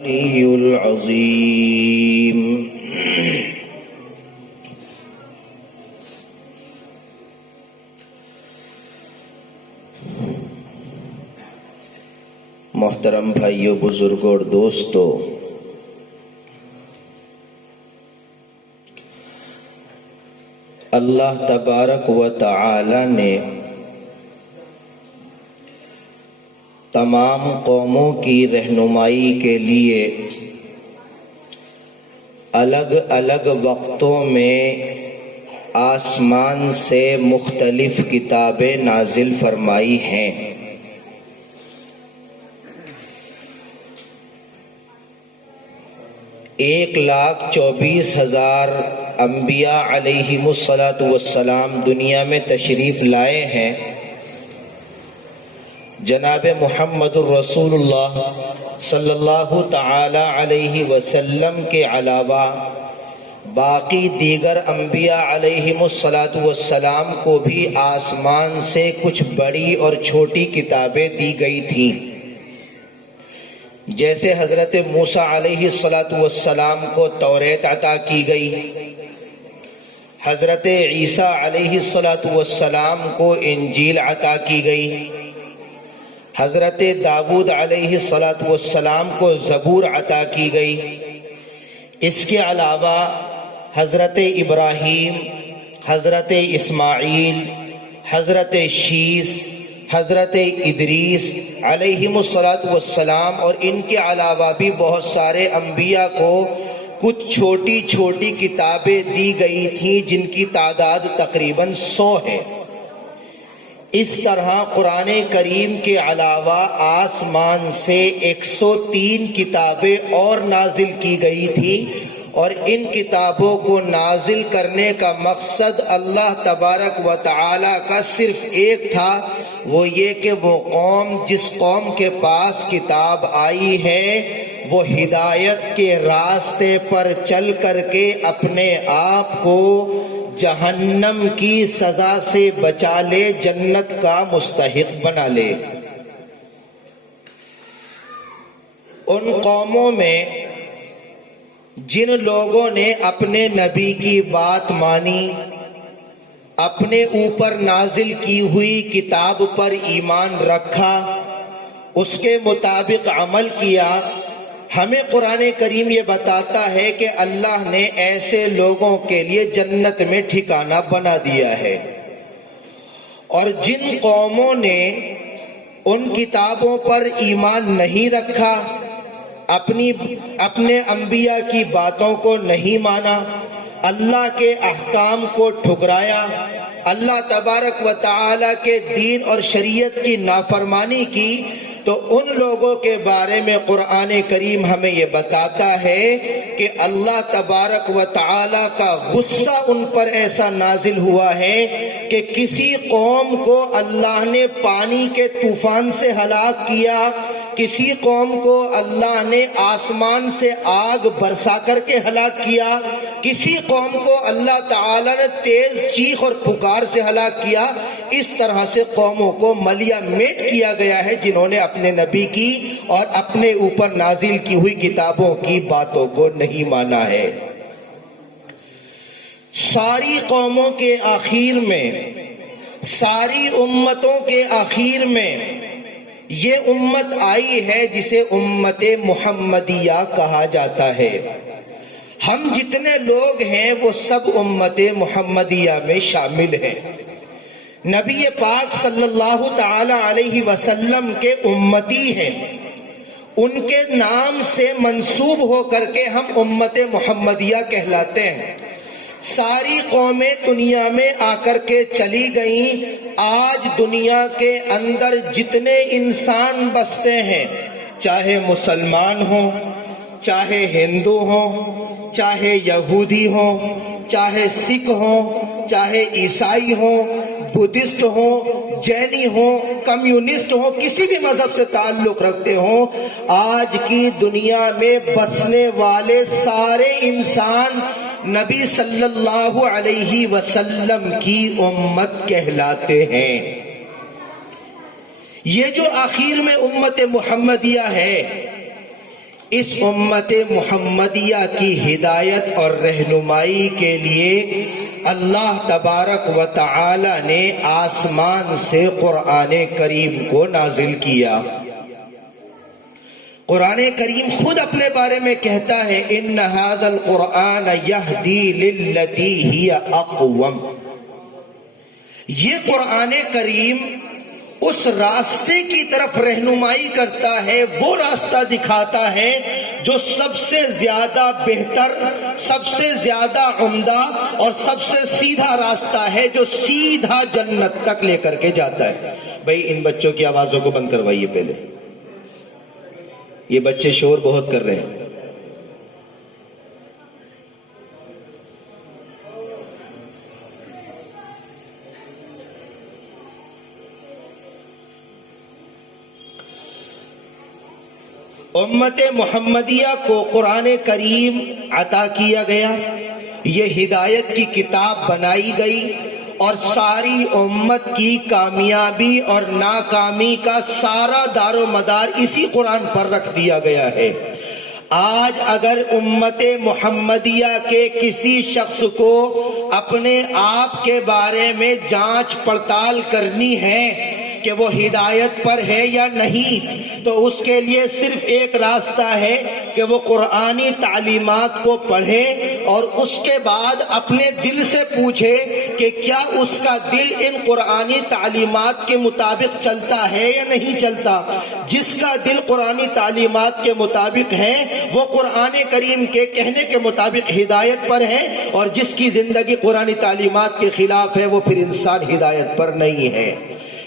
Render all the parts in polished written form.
العلی العظیم۔ محترم بھائیوں، بزرگوں اور دوستو، اللہ تبارک و تعالی نے تمام قوموں کی رہنمائی کے لیے الگ الگ وقتوں میں آسمان سے مختلف کتابیں نازل فرمائی ہیں۔ 1,24,000 انبیاء علیہم السلام دنیا میں تشریف لائے ہیں۔ جناب محمد الرسول اللہ صلی اللہ تعالی علیہ وسلم کے علاوہ باقی دیگر انبیاء علیہم السلام کو بھی آسمان سے کچھ بڑی اور چھوٹی کتابیں دی گئی تھیں، جیسے حضرت موسیٰ علیہ السلام کو توریت عطا کی گئی، حضرت عیسیٰ علیہ السلام کو انجیل عطا کی گئی، حضرت داؤد علیہ السلام کو زبور عطا کی گئی۔ اس کے علاوہ حضرت ابراہیم، حضرت اسماعیل، حضرت شیس، حضرت ادریس علیہم السلام اور ان کے علاوہ بھی بہت سارے انبیاء کو کچھ چھوٹی چھوٹی کتابیں دی گئی تھیں، جن کی تعداد تقریباً 100 ہے۔ اس طرح قرآن کریم کے علاوہ آسمان سے 103 کتابیں اور نازل کی گئی تھی، اور ان کتابوں کو نازل کرنے کا مقصد اللہ تبارک و تعالی کا صرف ایک تھا، وہ یہ کہ وہ قوم جس قوم کے پاس کتاب آئی ہے وہ ہدایت کے راستے پر چل کر کے اپنے آپ کو جہنم کی سزا سے بچا لے، جنت کا مستحق بنا لے۔ ان قوموں میں جن لوگوں نے اپنے نبی کی بات مانی، اپنے اوپر نازل کی ہوئی کتاب پر ایمان رکھا، اس کے مطابق عمل کیا، ہمیں قرآن کریم یہ بتاتا ہے کہ اللہ نے ایسے لوگوں کے لیے جنت میں ٹھکانہ بنا دیا ہے۔ اور جن قوموں نے ان کتابوں پر ایمان نہیں رکھا، اپنے انبیاء کی باتوں کو نہیں مانا، اللہ کے احکام کو ٹھکرایا، اللہ تبارک و تعالی کے دین اور شریعت کی نافرمانی کی، تو ان لوگوں کے بارے میں قرآن کریم ہمیں یہ بتاتا ہے کہ اللہ تبارک و تعالی کا غصہ ان پر ایسا نازل ہوا ہے کہ کسی قوم کو اللہ نے پانی کے طوفان سے ہلاک کیا، کسی قوم کو اللہ نے آسمان سے آگ برسا کر کے ہلاک کیا، کسی قوم کو اللہ تعالی نے تیز چیخ اور پکار سے ہلاک کیا۔ اس طرح سے قوموں کو ملیا میٹ کیا گیا ہے جنہوں نے اپنے نبی کی اور اپنے اوپر نازل کی ہوئی کتابوں کی باتوں کو نہیں مانا ہے۔ ساری قوموں کے آخر میں، ساری امتوں کے آخر میں یہ امت آئی ہے جسے امت محمدیہ کہا جاتا ہے۔ ہم جتنے لوگ ہیں وہ سب امت محمدیہ میں شامل ہیں۔ نبی پاک صلی اللہ تعالی علیہ وسلم کے امتی ہیں، ان کے نام سے منسوب ہو کر کے ہم امت محمدیہ کہلاتے ہیں۔ ساری قومیں دنیا میں آ کر کے چلی گئیں، آج دنیا کے اندر جتنے انسان بستے ہیں، چاہے مسلمان ہوں، چاہے ہندو ہوں، چاہے یہودی ہوں، چاہے سکھ ہوں، چاہے عیسائی ہوں، بدھسٹ ہوں، جینی ہوں، کمیونسٹ ہوں، کسی بھی مذہب سے تعلق رکھتے ہوں، آج کی دنیا میں بسنے والے سارے انسان نبی صلی اللہ علیہ وسلم کی امت کہلاتے ہیں۔ یہ جو آخر میں امت محمدیہ ہے، اس امت محمدیہ کی ہدایت اور رہنمائی کے لیے اللہ تبارک و تعالی نے آسمان سے قرآن کریم کو نازل کیا۔ قرآن کریم خود اپنے بارے میں کہتا ہے ان ھذا القرآن یہدی للتی ہی اقوم۔ یہ قرآن کریم اس راستے کی طرف رہنمائی کرتا ہے، وہ راستہ دکھاتا ہے جو سب سے زیادہ بہتر، سب سے زیادہ عمدہ اور سب سے سیدھا راستہ ہے، جو سیدھا جنت تک لے کر کے جاتا ہے۔ بھائی ان بچوں کی آوازوں کو بند کروائیے پہلے، یہ بچے شور بہت کر رہے ہیں۔ امت محمدیہ کو قرآن کریم عطا کیا گیا، یہ ہدایت کی کتاب بنائی گئی اور ساری امت کی کامیابی اور ناکامی کا سارا دار و مدار اسی قرآن پر رکھ دیا گیا ہے۔ آج اگر امت محمدیہ کے کسی شخص کو اپنے آپ کے بارے میں جانچ پڑتال کرنی ہے کہ وہ ہدایت پر ہے یا نہیں، تو اس کے لیے صرف ایک راستہ ہے کہ وہ قرآنی تعلیمات کو پڑھے اور اس کے بعد اپنے دل سے پوچھے کہ کیا اس کا دل ان قرآنی تعلیمات کے مطابق چلتا ہے یا نہیں چلتا۔ جس کا دل قرآنی تعلیمات کے مطابق ہے وہ قرآن کریم کے کہنے کے مطابق ہدایت پر ہے، اور جس کی زندگی قرآنی تعلیمات کے خلاف ہے وہ پھر انسان ہدایت پر نہیں ہے۔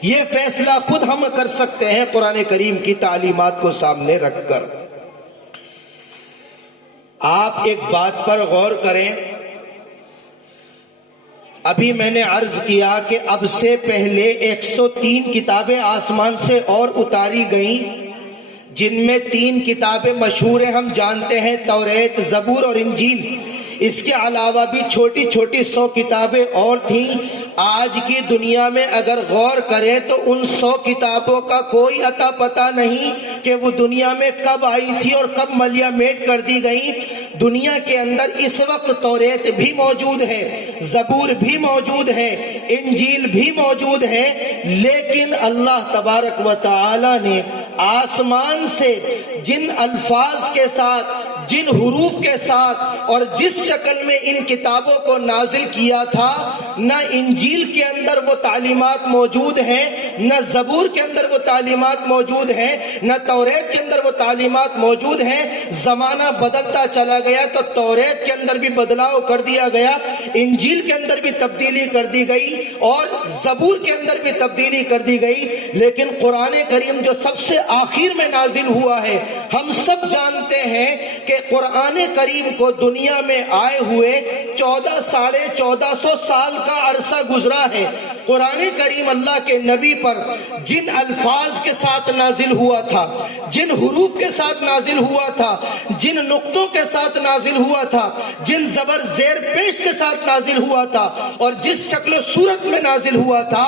یہ فیصلہ خود ہم کر سکتے ہیں قرآن کریم کی تعلیمات کو سامنے رکھ کر۔ آپ ایک بات پر غور کریں، ابھی میں نے عرض کیا کہ اب سے پہلے 103 کتابیں آسمان سے اور اتاری گئیں، جن میں 3 کتابیں مشہور ہیں، ہم جانتے ہیں، توریت، زبور اور انجیل۔ اس کے علاوہ بھی چھوٹی چھوٹی 100 کتابیں اور تھیں۔ آج کی دنیا میں اگر غور کریں تو ان 100 کتابوں کا کوئی اتا پتہ نہیں کہ وہ دنیا میں کب آئی تھی اور کب ملیا میٹ کر دی گئی۔ دنیا کے اندر اس وقت توریت بھی موجود ہے، زبور بھی موجود ہے، انجیل بھی موجود ہے، لیکن اللہ تبارک و تعالی نے آسمان سے جن الفاظ کے ساتھ، جن حروف کے ساتھ اور جس شکل میں ان کتابوں کو نازل کیا تھا، نہ انجیل کے اندر وہ تعلیمات موجود ہیں، نہ زبور کے اندر وہ تعلیمات موجود ہیں، نہ توریت کے اندر وہ تعلیمات موجود ہیں۔ زمانہ بدلتا چلا گیا تو توریت کے اندر بھی بدلاؤ کر دیا گیا، انجیل کے اندر بھی تبدیلی کر دی گئی اور زبور کے اندر بھی تبدیلی کر دی گئی، لیکن قرآن کریم جو سب سے آخر میں نازل ہوا ہے، ہم سب جانتے ہیں کہ قرآن کریم کو دنیا میں آئے ہوئے 14,500 سال کا عرصہ گزرا ہے۔ قرآن کریم اللہ کے نبی پر جن الفاظ کے ساتھ نازل ہوا تھا، جن حروف کے ساتھ نازل ہوا تھا، جن نقطوں کے ساتھ نازل ہوا تھا، جن زبر زیر پیش کے ساتھ نازل ہوا تھا اور جس شکل و صورت میں نازل ہوا تھا،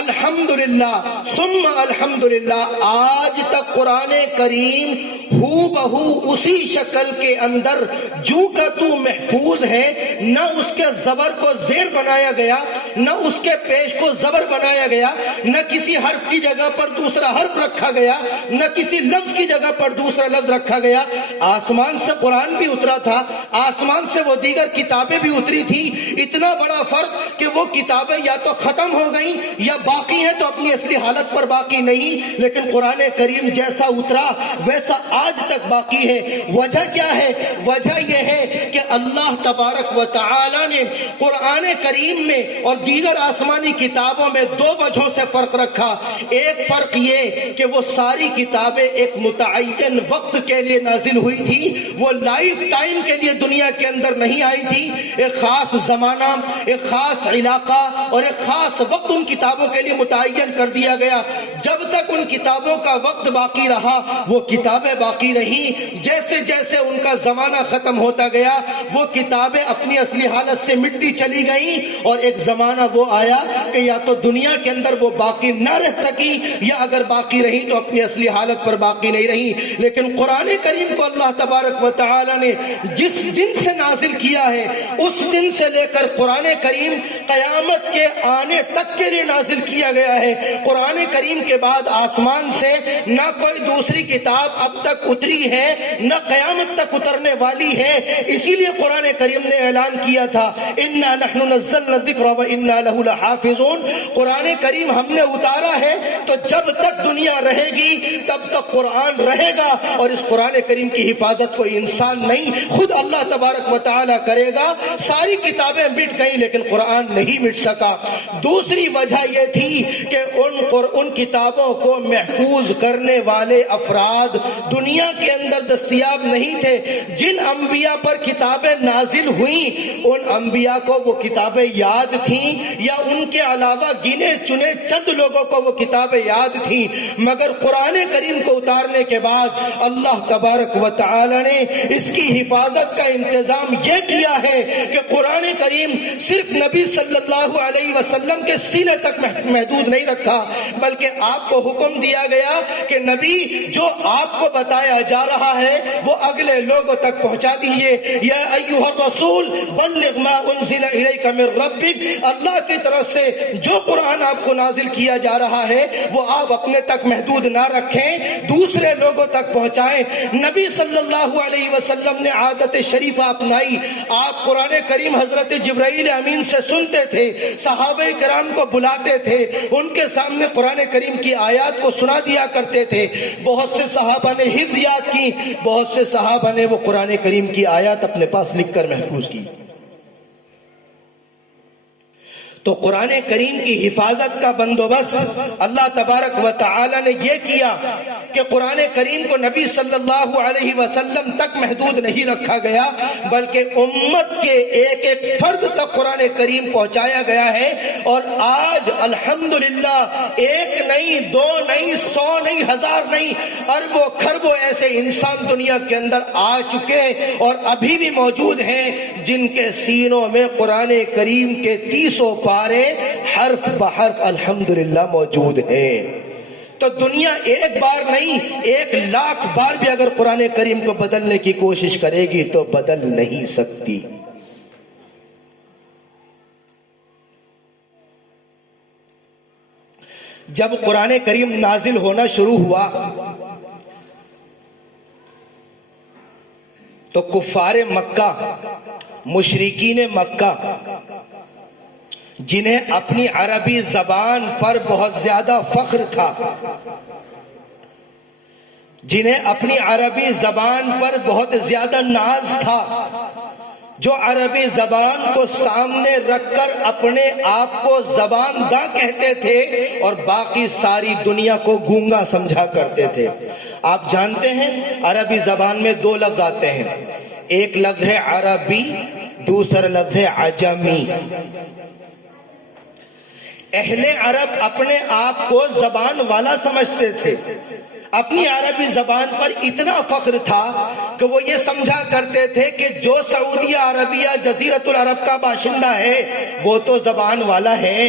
الحمدللہ ثم الحمدللہ آج تک قرآن کریم ہو بہو اسی شکل کے اندر جو کا تو محفوظ ہے۔ نہ اس کے زبر کو زیر بنایا گیا، نہ اس کے پیش کو زبر بنایا گیا، نہ کسی حرف کی جگہ پر دوسرا حرف رکھا گیا، نہ کسی لفظ کی جگہ پر دوسرا لفظ رکھا گیا۔ آسمان سے قرآن بھی اترا تھا، آسمان سے وہ دیگر کتابیں بھی اتری تھی، اتنا بڑا فرق کہ وہ کتابیں یا تو ختم ہو گئیں یا باقی ہیں تو اپنی اصلی حالت پر باقی نہیں، لیکن قرآن کریم جیسا اترا ویسا آج تک باقی ہے۔ وجہ کیا ہے؟ وجہ یہ ہے کہ اللہ تبارک و تعالی نے قرآن کریم میں اور دیگر آسمانی کتابوں میں 2 وجہوں سے فرق رکھا۔ ایک فرق یہ کہ وہ ساری کتابیں ایک متعین وقت کے لیے نازل ہوئی تھی، وہ لائف ٹائم کے لیے دنیا کے اندر نہیں آئی تھی، ایک خاص زمانہ، ایک خاص علاقہ اور ایک خاص وقت وقت ان کتابوں کے لیے متعین کر دیا گیا. جب تک ان کتابوں کا وقت باقی رہا وہ کتابیں باقی رہیں. جیسے جیسے ان کا زمانہ ختم ہوتا گیا وہ کتابیں اپنی اصلی حالت سے مٹتی چلی گئیں اور ایک زمانہ وہ آیا کہ یا تو دنیا کے اندر وہ باقی نہ رہ سکی یا اگر باقی رہی تو اپنی اصلی حالت پر باقی نہیں رہی. لیکن قرآن کریم کو اللہ تبارک و تعالی نے جس دن سے نازل کیا ہے اس دن سے لے کر قرآن کریم قیامت کے آنے تک کے لیے نازل کیا گیا ہے. قرآن کریم کے بعد آسمان سے نہ کوئی دوسری کتاب اب تک اتری ہے نہ قیامت تک اترنے والی ہے. اسی لیے قرآن کریم نے اعلان کیا تھا اِنَّا نَحْنُ نَزَّلْنَا الذِّكْرَ وَإِنَّا لَهُ لَحَافِظُونَ. قرآن کریم ہم نے اتارا ہے تو جب تک دنیا رہے گی تب تک قرآن رہے گا اور اس قرآن کریم کی حفاظت کوئی انسان نہیں خود اللہ تبارک و تعالی کرے گا. ساری کتابیں مٹ گئیں لیکن قرآن نہیں مٹ سکا. دوسری وجہ یہ تھی کہ ان کتابوں کو محفوظ کرنے والے افراد دنیا کے اندر دستیاب نہیں تھے. جن انبیاء پر کتابیں نازل ہوئیں ان انبیاء کو وہ کتابیں یاد تھیں یا ان کے علاوہ گنے چنے چند لوگوں کو وہ کتابیں یاد تھیں. مگر قرآن کریم کو اتارنے کے بعد اللہ تبارک و تعالی نے اس کی حفاظت کا انتظام یہ کیا ہے کہ قرآن کریم صرف نبی صلی اللہ علیہ وسلم کے سینے تک محدود نہیں رکھا بلکہ آپ کو حکم دیا گیا کہ نبی جو آپ کو بتایا جا رہا ہے وہ اگلے لوگوں تک پہنچا دیجئے. یا ایھا الرسول بلغ ما انزل الیک من ربک. اللہ کی طرف سے جو قرآن آپ کو نازل کیا جا رہا ہے وہ آپ اپنے تک محدود نہ رکھیں دوسرے لوگوں تک پہنچائیں. نبی صلی اللہ علیہ وسلم نے عادت شریفہ اپنائی. آپ قرآن کریم حضرت جبرائیل امین سے سنتے تھے. صحابہ کرام کو بلاتے تھے ان کے سامنے قرآن کریم کی آیات کو سنا دیا کرتے تھے. بہت سے صحابہ نے حفظ یاد کی بہت سے صحابہ نے وہ قرآن کریم کی آیات اپنے پاس لکھ کر محفوظ کی. تو قرآن کریم کی حفاظت کا بندوبست اللہ تبارک و تعالی نے یہ کیا کہ قرآن کریم کو نبی صلی اللہ علیہ وسلم تک محدود نہیں رکھا گیا بلکہ امت کے ایک ایک فرد تک قرآن کریم پہنچایا گیا ہے. اور آج الحمدللہ ایک نہیں دو نہیں 100 نہیں 1000 نہیں اربوں خربوں ایسے انسان دنیا کے اندر آ چکے اور ابھی بھی موجود ہیں جن کے سینوں میں قرآن کریم کے 30 پارے حرف بحرف الحمدللہ موجود ہیں. تو دنیا ایک بار نہیں 1,00,000 بار بھی اگر قرآن کریم کو بدلنے کی کوشش کرے گی تو بدل نہیں سکتی. جب قرآن کریم نازل ہونا شروع ہوا تو کفار مکہ مشرکین مکہ جنہیں اپنی عربی زبان پر بہت زیادہ فخر تھا جنہیں اپنی عربی زبان پر بہت زیادہ ناز تھا جو عربی زبان کو سامنے رکھ کر اپنے آپ کو زبان داں کہتے تھے اور باقی ساری دنیا کو گونگا سمجھا کرتے تھے. آپ جانتے ہیں عربی زبان میں 2 لفظ آتے ہیں. ایک لفظ ہے عربی دوسرا لفظ ہے عجمی. اہل عرب اپنے آپ کو زبان والا سمجھتے تھے. اپنی عربی زبان پر اتنا فخر تھا کہ وہ یہ سمجھا کرتے تھے کہ جو سعودیہ عربیہ جزیرۃ العرب کا باشندہ ہے وہ تو زبان والا ہے.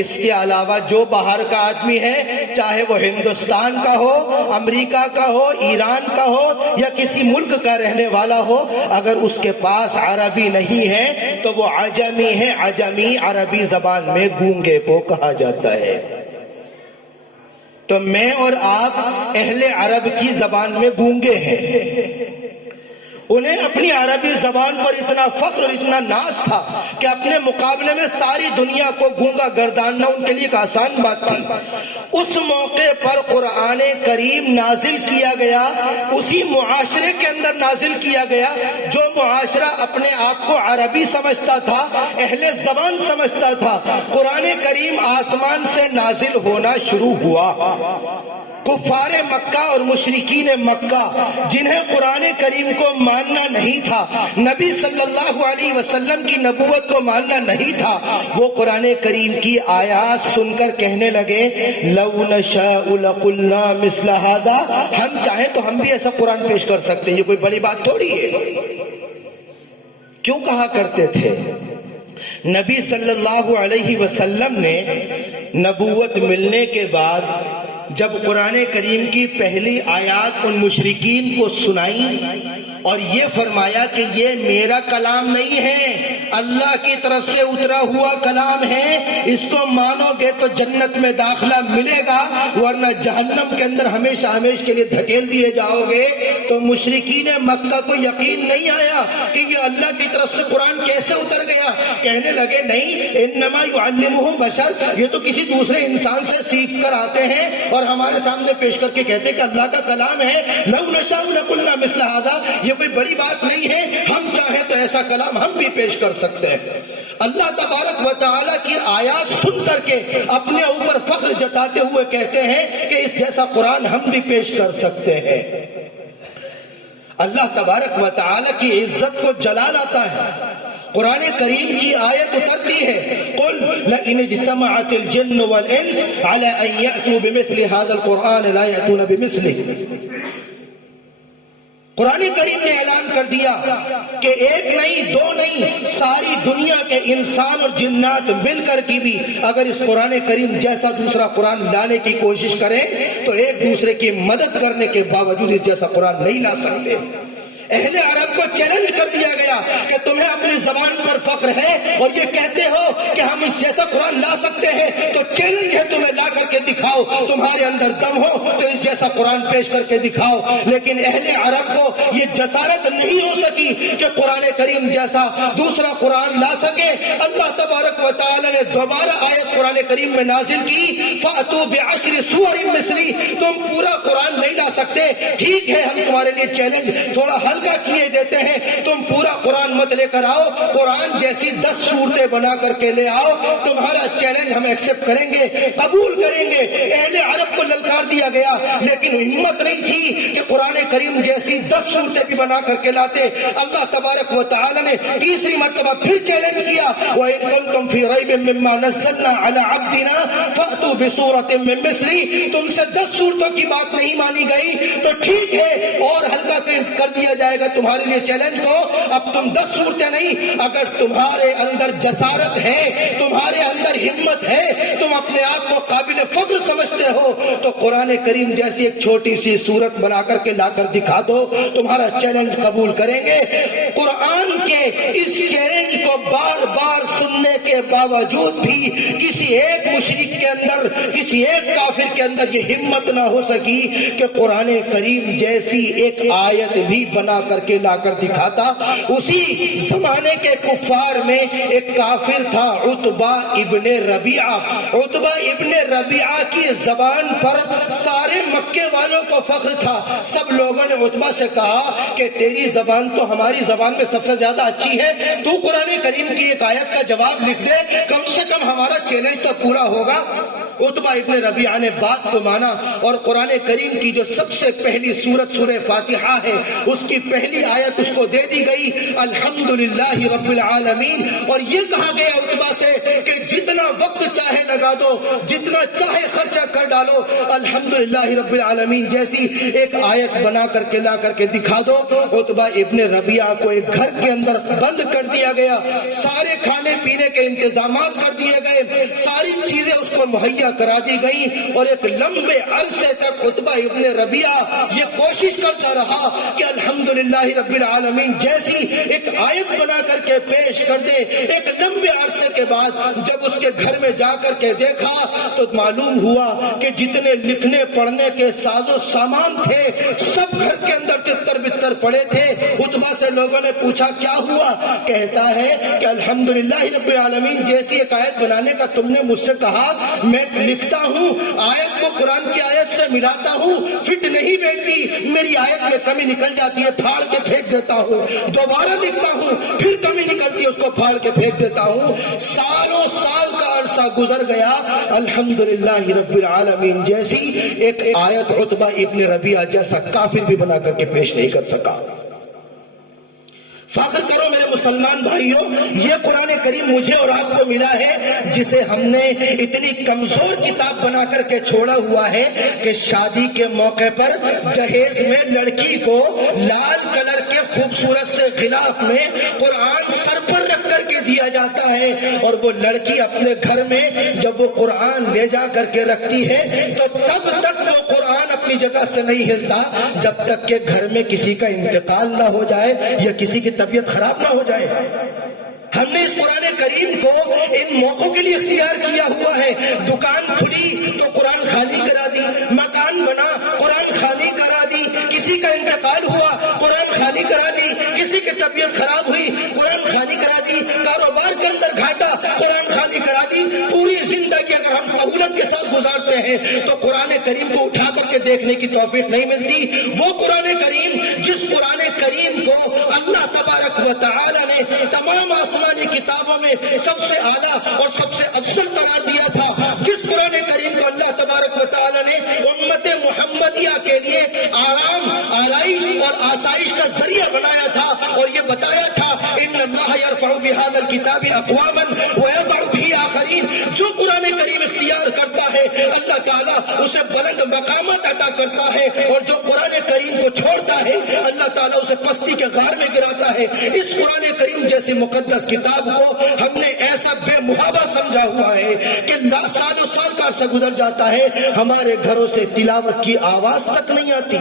اس کے علاوہ جو باہر کا آدمی ہے چاہے وہ ہندوستان کا ہو امریکہ کا ہو ایران کا ہو یا کسی ملک کا رہنے والا ہو اگر اس کے پاس عربی نہیں ہے تو وہ عجمی ہے. عجمی عربی زبان میں گونگے کو کہا جاتا ہے. تو میں اور آپ اہل عرب کی زبان میں گونگے ہیں. انہیں اپنی عربی زبان پر اتنا فخر اور اتنا ناز تھا کہ اپنے مقابلے میں ساری دنیا کو گونگا گرداننا ان کے لیے ایک آسان بات تھی. اس موقع پر قرآن کریم نازل کیا گیا اسی معاشرے کے اندر نازل کیا گیا جو معاشرہ اپنے آپ کو عربی سمجھتا تھا اہل زبان سمجھتا تھا. قرآن کریم آسمان سے نازل ہونا شروع ہوا. کفار مکہ اور مشرکین مکہ جنہیں قرآن کریم کو ماننا نہیں تھا، نبی صلی اللہ علیہ وسلم کی نبوت کو ماننا نہیں تھا، وہ قرآن کریم کی آیات سن کر کہنے لگے لَوْ نَشَاءُ لَقُلْنَا مِثْلَ هَذَا، ہم چاہیں تو ہم بھی ایسا قرآن پیش کر سکتے ہیں، یہ کوئی بڑی بات تھوڑی ہے۔ کیوں کہا کرتے تھے؟ نبی صلی اللہ علیہ وسلم نے نبوت ملنے کے بعد جب قرآن کریم کی پہلی آیات ان مشرکین کو سنائی اور یہ فرمایا کہ یہ میرا کلام نہیں ہے، اللہ کی طرف سے اترا ہوا کلام ہے، اس کو مانو گے تو جنت میں داخلہ ملے گا ورنہ جہنم کے اندر ہمیشہ ہمیشہ کے لیے دھکیل دیے جاؤ گے، تو مشرکین مکہ کو یقین نہیں آیا کہ یہ اللہ کی طرف سے قرآن کیسے اتر گیا۔ کہنے لگے نہیں، انما یعلمہ بشر، یہ تو کسی دوسرے انسان سے سیکھ کر آتے ہیں اور ہمارے سامنے پیش کر کے کہتے کہ اللہ کا کلام ہے، لو نشاء لقلنا مثل هذا، یہ کوئی بڑی بات نہیں ہے، ہم چاہیں تو ایسا کلام ہم بھی پیش کر سکتے ہیں۔ اللہ تبارک و تعالیٰ کی آیات سن کر کے اپنے اوپر فخر جتاتے ہوئے کہتے ہیں کہ اس جیسا قرآن ہم بھی پیش کر سکتے ہیں۔ اللہ تبارک و تعالیٰ کی عزت کو جلال آتا ہے، قرآن کریم کی آیت اترتی ہے قل لئن اجتمعت الجن والانس على ان يأتوا بمثل هذا القرآن لا يأتون بمثله۔ قرآن کریم نے اعلان کر دیا کہ ایک نہیں، دو نہیں، ساری دنیا کے انسان اور جنات مل کر کی بھی اگر اس قرآن کریم جیسا دوسرا قرآن لانے کی کوشش کریں تو ایک دوسرے کی مدد کرنے کے باوجود اس جیسا قرآن نہیں لا سکتے۔ اہل عرب کو چیلنج کر دیا گیا کہ تمہیں اپنی زبان پر فخر ہے اور یہ کہتے ہو کہ ہم اس جیسا قرآن لا سکتے ہیں، تو چیلنج ہے تمہیں لا کر کے دکھاؤ، تمہارے اندر دم ہو تو اس جیسا قرآن پیش کر کے دکھاؤ۔ لیکن اہل عرب کو یہ جسارت نہیں ہو سکی کہ قرآن کریم جیسا دوسرا قرآن لا سکے۔ اللہ تبارک و تعالی نے دوبارہ آیت قرآن کریم میں نازل کی فَأْتُوا بِعَشْرِ سُوَرٍ مِثْلِهِ، تم پورا قرآن نہیں لا سکتے، ٹھیک ہے ہم تمہارے لیے چیلنج تھوڑا ہلکا کیے دیتے ہیں، تم پورا قرآن مت لے کر آؤ، قرآن جیسی 10 صورتیں بنا کر کے لے آؤ، تمہارا چیلنج ہم ایکسپٹ کریں گے، قبول کریں گے۔ اہل عرب کو للکار دیا گیا لیکن ہمت نہیں تھی کہ قرآن کریم جیسی 10 صورتیں بھی بنا کر کے لاتے۔ اللہ تبارک و تعالی نے تیسری مرتبہ پھر چیلنج کیا وَإِن كُنتُمْ فِي رَيْبٍ مِّمَّا نَزَّلْنَا عَلَىٰ عَبْدِنَا فَأْتُوا بِسُورَةٍ مِّن مِّثْلِهِ، تم سے 10 صورتوں کی بات نہیں مانی گئی تو ٹھیک ہے اور ہلکا کر دیا جائے گا تمہارے لیے چیلنج کو، اب تم 10 صورتیں نہیں، اگر تمہارے اندر جسارت ہے، تمہارے اندر ہمت ہے، تم اپنے آپ کو قابل فخر سمجھتے ہو تو قرآن کریم جیسی ایک چھوٹی سی صورت بنا کر کے لا کر دکھا دو، تمہارا چیلنج قبول کریں گے۔ قرآن کے اس چیلنج کو بار بار سننے کے باوجود بھی کسی ایک مشرک کے اندر، کسی ایک کافر کے اندر یہ ہمت نہ ہو سکی کہ قرآن کریم جیسی ایک آیت بھی بنا کر کے لا کر دکھاتا۔ اسی زمانے کے کفار میں ایک کافر تھا عتبہ ابن ربیعہ۔ عتبہ ابن ربیعہ کی زبان پر سارے مکے والوں کو فخر تھا، سب لوگوں نے عتبہ سے کہا کہ تیری زبان تو ہماری زبان میں سب سے زیادہ اچھی ہے، تو قرآن کریم کی ایک آیت کا جواب لکھ دے، کم سے کم ہمارا چیلنج تو پورا ہوگا۔ عتبہ ابن ربیعہ نے بات کو مانا اور قرآن کریم کی جو سب سے پہلی سورت سورہ فاتحہ ہے اس کی پہلی آیت اس کو دے دی گئی الحمدللہ رب العالمین، اور یہ کہا گیا عتبہ سے کہ جتنا وقت چاہے لگا دو، جتنا چاہے خرچہ کر ڈالو، الحمدللہ رب العالمین جیسی ایک آیت بنا کر کے لا کر کے دکھا دو۔ عتبہ ابن ربیعہ کو ایک گھر کے اندر بند کر دیا گیا، سارے کھانے پینے کے انتظامات کر دیے گئے، ساری چیزیں اس کو مہیا کرا دی گئی، اور ایک لمبے عرصے تک عتبہ ابن ربیعہ یہ کوشش کرتا رہا کہ الحمدللہ رب العالمین جیسی ایک آیت بنا کر کے پیش کر دے۔ ایک لمبے عرصے کے بعد جب اس کے گھر میں جا کر کے دیکھا تو معلوم ہوا کہ جتنے لکھنے پڑھنے کے ساز و سامان تھے سب گھر کے اندر تتر بتر پڑے تھے۔ عتبہ سے لوگوں نے پوچھا کیا ہوا؟ کہتا ہے کہ الحمدللہ رب العالمین جیسی ایک آیت بنانے کا تم نے مجھ سے کہا، میں لکھتا ہوں، آیت کو قرآن کی آیت سے ملاتا ہوں، فٹ نہیں بیٹھتی، میری آیت میں کمی نکل جاتی ہے، پھاڑ کے پھینک دیتا ہوں، دوبارہ لکھتا ہوں، پھر کمی نکلتی ہے، اس کو پھاڑ کے پھینک دیتا ہوں۔ سالوں سال کا عرصہ عرصہ گزر گیا، الحمدللہ رب العالمین جیسی ایک آیت عتبہ ابن ربیعہ جیسا کافر بھی بنا کر کے پیش نہیں کر سکا۔ فخر کرو میرے مسلمان بھائیوں، یہ قرآن کریم مجھے اور آپ کو ملا ہے جسے ہم نے اتنی کمزور کتاب بنا کر کے چھوڑا ہوا ہے کہ شادی کے موقع پر جہیز میں لڑکی کو لال کلر کے خوبصورت سے غلاف میں قرآن سر پر رکھ کر کے دیا جاتا ہے، اور وہ لڑکی اپنے گھر میں جب وہ قرآن لے جا کر کے رکھتی ہے تو تب تک وہ قرآن اپنی جگہ سے نہیں ہلتا جب تک کہ گھر میں کسی کا انتقال نہ ہو جائے یا کسی کی طبیعت خراب نہ ہو جائے۔ ہم نے اس قرآن کریم کو ان موقعوں کے لیے اختیار کیا ہوا ہے۔ دکان کھلی تو قرآن خانی کرا دی، مکان بنا قرآن خانی کرا دی، کسی کا انتقال ہوا قرآن خانی کرا دی، کسی کی طبیعت خراب ہوئی قرآن خانی کرا دی، کاروبار کے اندر گھاٹا قرآن خانی کرا دی۔ پوری زندگی اگر ہم سہولت کے ساتھ گزارتے ہیں تو قرآن کریم کو اٹھا کر کے دیکھنے کی توفیق نہیں ملتی۔ وہ قرآن کریم جس قرآن کریم کو اللہ تبارک و تعالی نے تمام آسمانی کتابوں میں سب سے اعلیٰ اور سب سے افضل قرار دیا تھا، جس قرآن کریم کو اللہ تبارک و تعالی نے امت محمدیہ کے لیے آرام، آرائش اور آسائش کا ذریعہ بنایا تھا، اور یہ بتایا تھا ان اللہ یرفع بہذا الکتاب اقواما ویضع به آخرین۔ جو قرآن کریم اختیار کرتا ہے اللہ تعالیٰ اسے بلند مقامات عطا کرتا ہے، اور جو قرآن کریم کو چھوڑتا ہے اللہ تعالیٰ اسے پستی کے غار میں گراتا ہے۔ اس قرآن کریم جیسی مقدس کتاب کو ہم نے ایسا بے محابہ سمجھا ہوا ہے کہ سالوں سال کا عرصہ گزر جاتا ہے، ہمارے گھروں سے تلاوت کی آواز تک نہیں آتی۔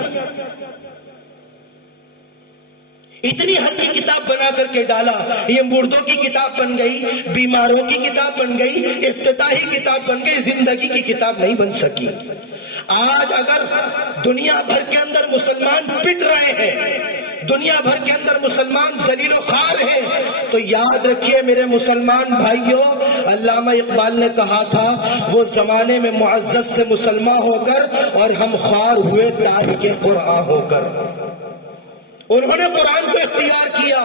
اتنی ہلکی کتاب بنا کر کے ڈالا، یہ مردوں کی کتاب بن گئی، بیماروں کی کتاب بن گئی، افتتاحی کتاب بن گئی، زندگی کی کتاب نہیں بن سکی۔ آج اگر دنیا بھر کے اندر مسلمان پٹ رہے ہیں، دنیا بھر کے اندر مسلمان ذلیل و خوار ہیں، تو یاد رکھیے میرے مسلمان بھائیوں، علامہ اقبال نے کہا تھا وہ زمانے میں معزز تھے مسلمان ہو کر، اور ہم خوار ہوئے تارک قرآن ہو کر۔ انہوں نے قرآن کو اختیار کیا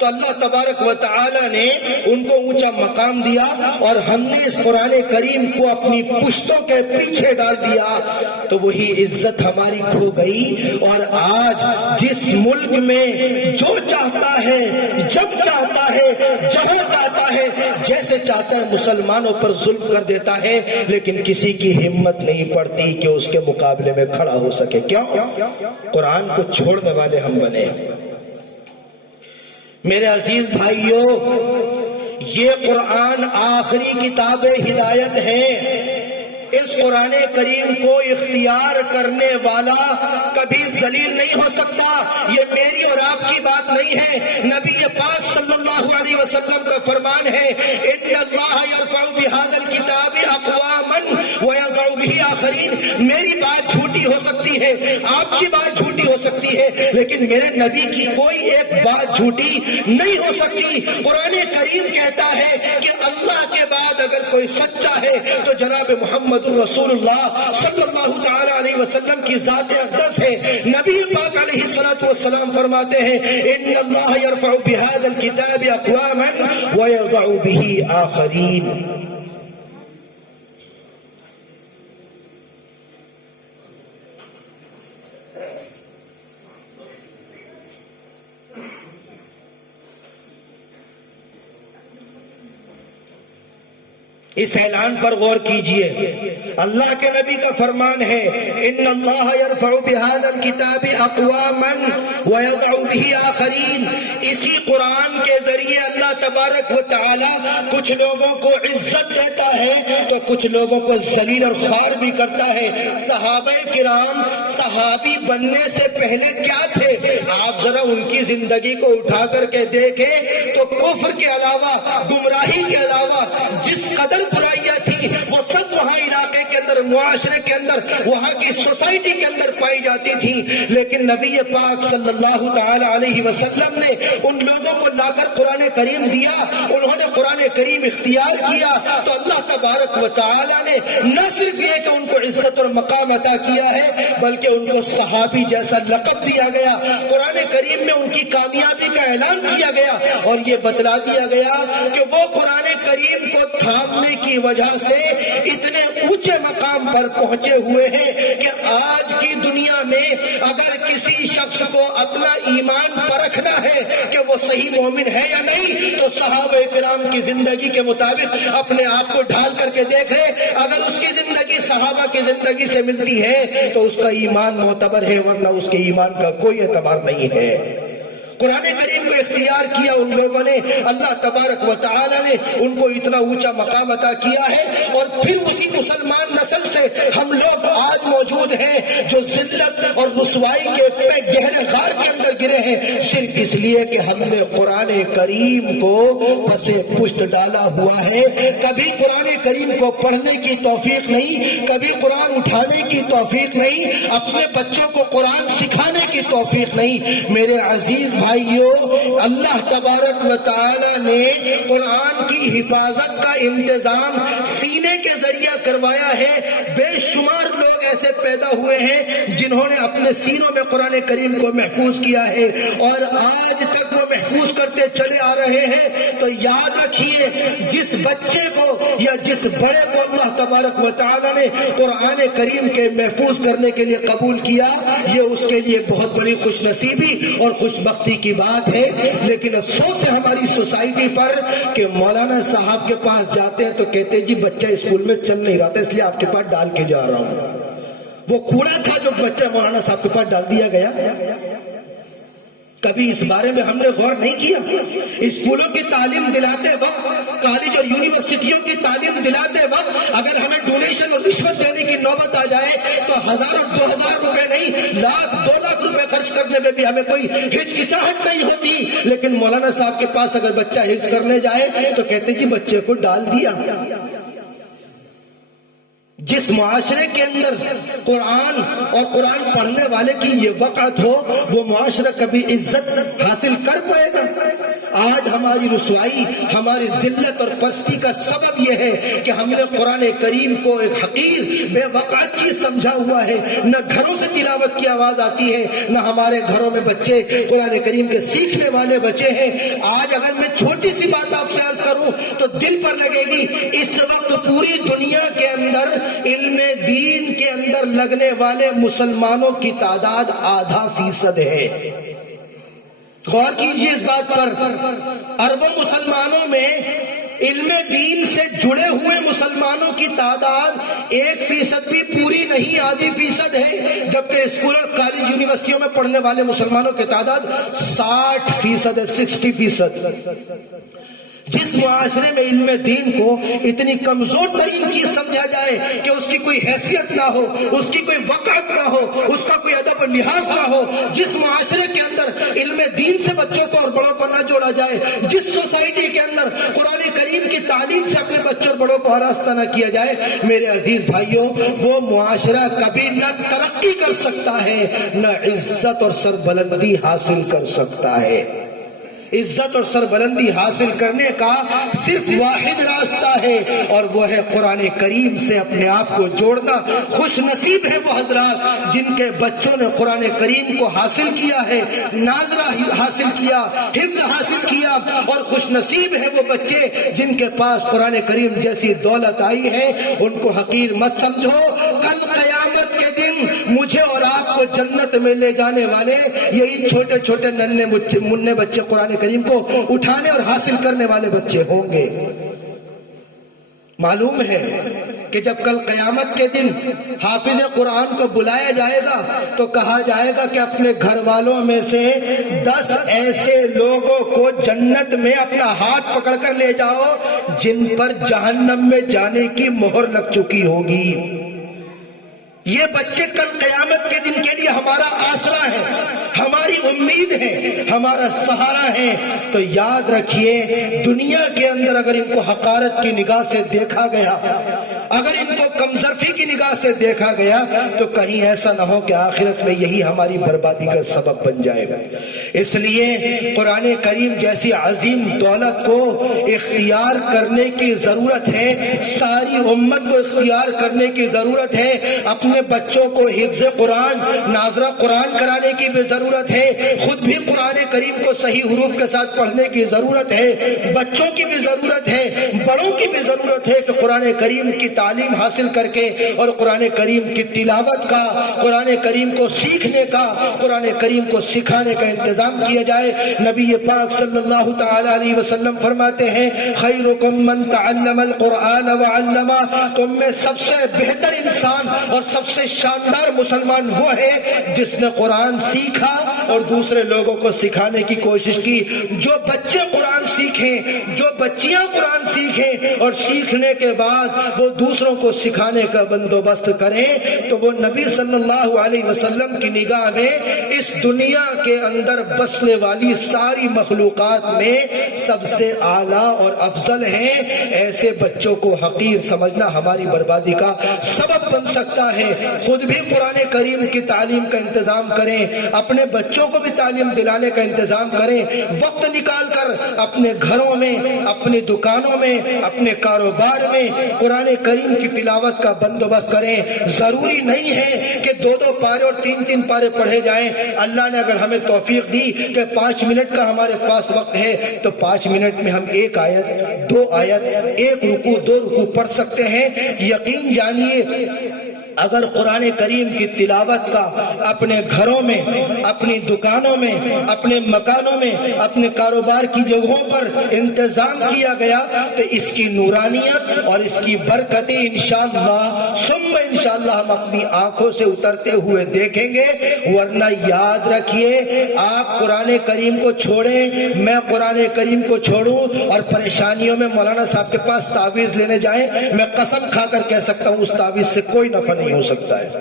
تو اللہ تبارک و تعالی نے ان کو اونچا مقام دیا، اور ہم نے اس قرآن کریم کو اپنی پشتوں کے پیچھے ڈال دیا تو وہی عزت ہماری کھو گئی۔ اور آج جس ملک میں جو چاہتا ہے، جب چاہتا ہے، جہاں چاہتا ہے، جیسے چاہتا ہے مسلمانوں پر ظلم کر دیتا ہے، لیکن کسی کی ہمت نہیں پڑتی کہ اس کے مقابلے میں کھڑا ہو سکے۔ کیوں؟ قرآن کو چھوڑنے والے ہم بنے۔ میرے عزیز بھائیوں، یہ قرآن آخری کتاب ہدایت ہے۔ اس قرآن کریم کو اختیار کرنے والا کبھی ذلیل نہیں ہو سکتا۔ یہ میری اور آپ کی بات نہیں ہے، نبی پاک صلی اللہ علیہ وسلم کا فرمان ہے، ان اللہ یرفع بہذا الکتاب اقواما ویضع به آخرین۔ میری بات جھوٹی ہو سکتی ہے، آپ کی بات جھوٹی ہو سکتی ہے، لیکن میرے نبی کی کوئی ایک بات جھوٹی نہیں ہو سکتی۔ قرآن کریم کہتا ہے کہ اللہ کے بعد اگر کوئی سچا ہے تو جناب محمد رسول اللہ صلی اللہ تعالی علیہ وسلم کی ذات اقدس ہے۔ نبی پاک علیہ الصلوۃ والسلام فرماتے ہیں ان اللہ یرفع بہذا الکتاب اقواما ویضع به آخرین۔ اس اعلان پر غور کیجئے، اللہ کے نبی کا فرمان ہے ان اللہ یرفع بہذا الکتاب اقواما ویضع به آخرین۔ اسی قرآن کے ذریعے اللہ تبارک و تعالی کچھ لوگوں کو عزت دیتا ہے تو کچھ لوگوں کو ذلیل اور خوار بھی کرتا ہے۔ صحابہ کرام صحابی بننے سے پہلے کیا تھے؟ آپ ذرا ان کی زندگی کو اٹھا کر کے دیکھیں تو کفر کے علاوہ، گمراہی کے علاوہ جس قدر برائیاں تھی وہ سب وہاں علاقے کے اندر اندر، معاشرے کے اندر، وہاں کی سوسائٹی کے اندر پائی جاتی تھی، لیکن نبی پاک صلی اللہ تعالی علیہ وسلم نے ان لوگوں کو لا کر قرآن کریم دیا، انہوں نے قرآن کریم اختیار کیا، تو اللہ تبارک و تعالی نے نہ صرف یہ کہ ان کو عزت اور مقام عطا کیا ہے، بلکہ ان کو صحابی جیسا لقب دیا گیا، قرآن کریم میں ان کی کامیابی کا اعلان کیا گیا، اور یہ بتلا دیا گیا کہ وہ قرآن کریم کو تھامنے کی وجہ سے اتنے اونچے مقام پر پہنچے ہوئے ہیں کہ آج کی دنیا میں اگر کسی شخص کو اپنا ایمان پرکھنا ہے کہ وہ صحیح مومن ہے یا نہیں، تو صحابہ کرام کی زندگی کے مطابق اپنے آپ کو ڈھال کر کے دیکھ لے، اگر اس کی زندگی صحابہ کی زندگی سے ملتی ہے تو اس کا ایمان معتبر ہے، ورنہ اس کے ایمان کا کوئی اعتبار نہیں ہے۔ قرآن کریم کو اختیار کیا ان لوگوں نے، اللہ تبارک و تعالی نے ان کو اتنا اونچا مقام عطا کیا ہے، اور پھر اسی مسلمان نسل سے ہم لوگ آج موجود ہیں جو ذلت اور رسوائی کے گہرے غار کے اندر گرے ہیں، صرف اس لیے کہ ہم نے قرآن کریم کو پس پشت ڈالا ہوا ہے۔ کبھی قرآن کریم کو پڑھنے کی توفیق نہیں، کبھی قرآن اٹھانے کی توفیق نہیں، اپنے بچوں کو قرآن سکھانے کی توفیق نہیں۔ میرے عزیز بھائیو، اللہ تبارک و تعالی نے قرآن کی حفاظت کا انتظام سینے کے ذریعہ کروایا ہے۔ بے شمار لوگ ایسے پیدا ہوئے ہیں جنہوں نے اپنے سینوں میں قرآن کریم کو محفوظ کیا ہے، اور آج تک وہ محفوظ کرتے چلے آ رہے ہیں۔ تو یاد رکھیے، جس بچے کو یا جس بڑے کو اللہ تبارک و تعالی نے قرآن کریم کے محفوظ کرنے کے لیے قبول کیا، یہ اس کے لیے بہت بڑی خوش نصیبی اور خوش بختی کی بات ہے۔ لیکن افسوس ہے ہماری سوسائٹی پر کہ مولانا صاحب کے پاس جاتے ہیں تو کہتے ہیں جی بچہ اسکول میں چل نہیں رہا تھا اس لیے آپ کے پاس ڈال کے جا رہا ہوں۔ وہ کوڑا تھا جو بچہ مولانا صاحب کے پاس ڈال دیا گیا۔ کبھی اس بارے میں ہم نے غور نہیں کیا؟ اسکولوں کی تعلیم دلاتے وقت، کالج اور یونیورسٹیوں کی تعلیم دلاتے وقت اگر ہمیں ڈونیشن اور رشوت دینے کی نوبت آ جائے تو 1000 اور 2000 روپے نہیں، 1,00,000-2,00,000 روپے خرچ کرنے میں بھی ہمیں کوئی ہچکچاہٹ نہیں ہوتی۔ لیکن مولانا صاحب کے پاس اگر بچہ حفظ کرنے جائے تو کہتے جی بچے کو ڈال دیا۔ جس معاشرے کے اندر قرآن اور قرآن پڑھنے والے کی یہ وقعت ہو، وہ معاشرہ کبھی عزت حاصل کر پائے گا؟ آج ہماری رسوائی، ہماری ذلت اور پستی کا سبب یہ ہے کہ ہم نے قرآن کریم کو ایک حقیر بے وقعت چیز سمجھا ہوا ہے۔ نہ گھروں سے تلاوت کی آواز آتی ہے، نہ ہمارے گھروں میں بچے قرآن کریم کے سیکھنے والے بچے ہیں۔ آج اگر میں چھوٹی سی بات آپ سے عرض کروں تو دل پر لگے گی، اس وقت پوری دنیا کے اندر علم دین کے اندر لگنے والے مسلمانوں کی تعداد 0.5% ہے۔ غور کیجئے اس بات پر، اربوں مسلمانوں میں علم دین سے جڑے ہوئے مسلمانوں کی تعداد 1% بھی پوری نہیں، 0.5% ہے، جبکہ اسکول اور کالج یونیورسٹیوں میں پڑھنے والے مسلمانوں کی تعداد 60% ہے، 60%۔ جس معاشرے میں علم دین کو اتنی کمزور ترین چیز سمجھا جائے کہ اس کی کوئی حیثیت نہ ہو، اس کی کوئی وقعت نہ ہو، اس کا کوئی ادب و لحاظ نہ ہو، جس معاشرے کے اندر علم دین سے بچوں کو اور بڑوں کو نہ جوڑا جائے، جس سوسائٹی کے اندر قرآن کریم کی تعلیم سے اپنے بچوں اور بڑوں کو آراستہ نہ کیا جائے، میرے عزیز بھائیوں، وہ معاشرہ کبھی نہ ترقی کر سکتا ہے، نہ عزت اور سربلندی حاصل کر سکتا ہے۔ عزت اور سربلندی حاصل کرنے کا صرف واحد راستہ ہے، اور وہ ہے قرآن کریم سے اپنے آپ کو جوڑنا۔ خوش نصیب ہے وہ حضرات جن کے بچوں نے قرآن کریم کو حاصل کیا ہے، ناظرہ حاصل کیا، حفظ حاصل کیا، اور خوش نصیب ہے وہ بچے جن کے پاس قرآن کریم جیسی دولت آئی ہے۔ ان کو حقیر مت سمجھو، کل قیامت کے دن مجھے اور آپ کو جنت میں لے جانے والے یہی چھوٹے چھوٹے ننھے مننے بچے قرآن کریم کو اٹھانے اور حاصل کرنے والے بچے ہوں گے۔ معلوم ہے کہ جب کل قیامت کے دن حافظ قرآن کو بلایا جائے گا تو کہا جائے گا کہ اپنے گھر والوں میں سے 10 ایسے لوگوں کو جنت میں اپنا ہاتھ پکڑ کر لے جاؤ جن پر جہنم میں جانے کی مہر لگ چکی ہوگی۔ یہ بچے کل قیامت کے دن کے لیے ہمارا آسرا ہے۔ ہماری امید ہے، ہمارا سہارا ہے، تو یاد رکھیے دنیا کے اندر اگر ان کو حقارت کی نگاہ سے دیکھا گیا، اگر ان کو کمزرفی کی نگاہ سے دیکھا گیا، تو کہیں ایسا نہ ہو کہ آخرت میں یہی ہماری بربادی کا سبب بن جائے۔ اس لیے قرآن کریم جیسی عظیم دولت کو اختیار کرنے کی ضرورت ہے، ساری امت کو اختیار کرنے کی ضرورت ہے، اپنے بچوں کو حفظ قرآن، ناظرہ قرآن کرانے کی بھی ضرورت ہے، خود بھی قرآن کریم کو صحیح حروف کے ساتھ پڑھنے کی ضرورت ہے، بچوں کی بھی ضرورت ہے، بڑوں کی بھی ضرورت ہے کہ قرآن کریم کی تعلیم حاصل کر کے اور قرآن کریم کی تلاوت کا، قرآن کریم کو سیکھنے کا، قرآن کریم کو سکھانے کا انتظام کیا جائے۔ نبی پاک صلی اللہ تعالی علیہ وسلم فرماتے ہیں خیرکم من تعلم القرآن وعلمہ، تم میں سب سے بہتر انسان اور سب سے شاندار مسلمان وہ ہے جس نے قرآن سیکھا اور دوسرے لوگوں کو سکھانے کی کوشش کی۔ جو بچے قرآن سیکھیں، جو بچیاں قرآن سیکھیں اور سیکھنے کے بعد وہ دوسروں کو سکھانے کا بندوبست کریں، تو وہ نبی صلی اللہ علیہ وسلم کی نگاہ میں اس دنیا کے اندر بسنے والی ساری مخلوقات میں سب سے اعلیٰ اور افضل ہیں۔ ایسے بچوں کو حقیر سمجھنا ہماری بربادی کا سبب بن سکتا ہے۔ خود بھی قرآن کریم کی تعلیم کا انتظام کریں، اپنے بچوں کو بھی تعلیم دلانے کا انتظام کریں، وقت نکال کر اپنے گھروں میں، اپنی دکانوں میں، اپنے کاروبار میں قرآن کریم کی تلاوت کا بندوبست کریں۔ ضروری نہیں ہے کہ 2 پارے اور 3 پارے پڑھے جائیں۔ اللہ نے اگر ہمیں توفیق دی کہ 5 منٹ کا ہمارے پاس وقت ہے تو 5 منٹ میں ہم 1 آیت، 2 آیت، 1 رکوع، 2 رکوع پڑھ سکتے ہیں۔ یقین جانیے اگر قرآن کریم کی تلاوت کا اپنے گھروں میں، اپنی دکانوں میں، اپنے مکانوں میں، اپنے کاروبار کی جگہوں پر انتظام کیا گیا تو اس کی نورانیت اور اس کی برکتیں انشاءاللہ ثم انشاءاللہ ہم اپنی آنکھوں سے اترتے ہوئے دیکھیں گے۔ ورنہ یاد رکھیے آپ قرآن کریم کو چھوڑیں، میں قرآن کریم کو چھوڑوں اور پریشانیوں میں مولانا صاحب کے پاس تعویذ لینے جائیں، میں قسم کھا کر کہہ سکتا ہوں اس تعویذ سے کوئی نفع نہیں ہو سکتا ہے۔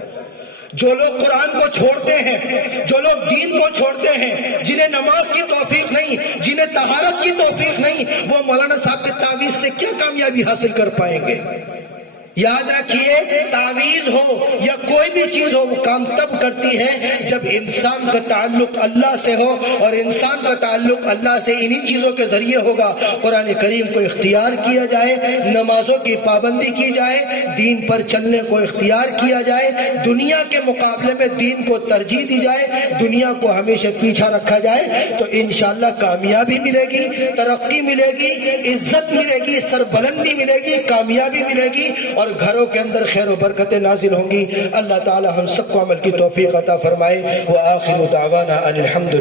جو لوگ قرآن کو چھوڑتے ہیں، جو لوگ دین کو چھوڑتے ہیں، جنہیں نماز کی توفیق نہیں، جنہیں طہارت کی توفیق نہیں، وہ مولانا صاحب کے تعویذ سے کیا کامیابی حاصل کر پائیں گے؟ یاد رکھیے تعویذ ہو یا کوئی بھی چیز ہو وہ کام تب کرتی ہے جب انسان کا تعلق اللہ سے ہو، اور انسان کا تعلق اللہ سے انہی چیزوں کے ذریعے ہوگا۔ قرآن کریم کو اختیار کیا جائے، نمازوں کی پابندی کی جائے، دین پر چلنے کو اختیار کیا جائے، دنیا کے مقابلے میں دین کو ترجیح دی جائے، دنیا کو ہمیشہ پیچھا رکھا جائے، تو انشاءاللہ کامیابی ملے گی، ترقی ملے گی، عزت ملے گی، سربلندی ملے گی، کامیابی ملے گی، اور گھروں کے اندر خیر و برکتیں نازل ہوں گی۔ اللہ تعالی ہم سب کو عمل کی توفیق عطا فرمائے۔ وآخر دعوانا ان الحمد